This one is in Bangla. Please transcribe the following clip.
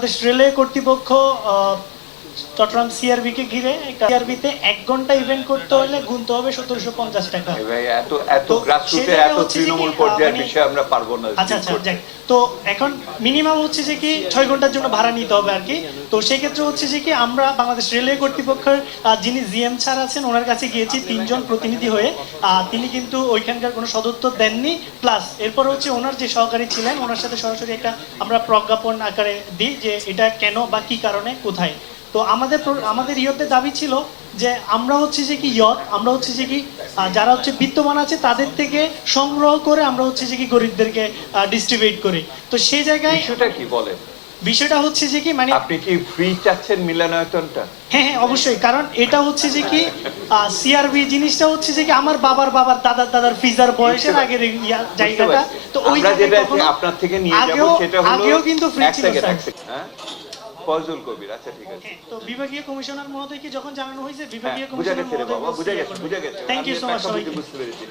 বাংলাদেশ রেলওয়ে কর্তৃপক্ষ চট্টগ্রাম সিআরবি কে ঘিরে একটা সিআরবিতে এক ঘণ্টা ইভেন্ট করতে হলে গুনতে হবে সতেরোশো পঞ্চাশ টাকা। এত এত গ্রাসরুটে এত তৃণমূল পর্যায়ের মানে- বিষয়ে আমরা পারব না আচ্ছা আচ্ছা তো এখন মিনিমাম হচ্ছে যে কি ছয় ঘণ্টার জন্য ভাড়া নিতে হবে আর কি। তো সেই ক্ষেত্রে হচ্ছে যে কি আমরা বাংলাদেশ রেলওয়ে কর্তৃপক্ষের যিনি জিএম স্যার আছেন ওনার কাছে গিয়েছি তিনজন প্রতিনিধি হয়ে। তিনি কিন্তু ওইখানকার কোনো সদুত্তর দেননি। প্লাস এরপর হচ্ছে ওনার যে সহকারী ছিলেন ওনার সাথে সরাসরি একটা আমরা প্রজ্ঞাপন আকারে দিই যে এটা কেন বা কি কারণে কোথায়। তো আমাদের আমাদের ইয়তের দাবি ছিল যে আমরা হচ্ছে যে কি ইয়ত আমরা হচ্ছে যে কি যারা হচ্ছে বিত্তমান আছে তাদের থেকে সংগ্রহ করে আমরা হচ্ছে যে কি গরিবদেরকে ডিস্ট্রিবিউট করি। তো সেই জায়গায় সেটা কি বলে বিষয়টা হচ্ছে যে কি মানে আপনি কি ফ্রি চাচ্ছেন মিলনায়তনটা? হ্যাঁ হ্যাঁ অবশ্যই কারণ এটা হচ্ছে যে কি সিআরবি জিনিসটা হচ্ছে যে কি আমার বাবার বাবার দাদার দাদার ফিজার বয়সের আগের জায়গাটা। তো ওই জায়গাটা আপনার থেকে নিয়ে যাব সেটা হলো আগেও কিন্তু ফ্রি ছিল স্যার। হ্যাঁ ফজল কবির আচ্ছা ঠিক আছে। হ্যাঁ, তো বিভাগীয় কমিশনার মহোদয়কে যখন জানানো হয়েছে কমিশনার বিভাগীয় বুঝা কমিশনার গেছে বাবা বুঝা গেছে বুঝা গেছে। থ্যাংক ইউ সো মাচ সবাইকে। বুঝতে পেরেছি।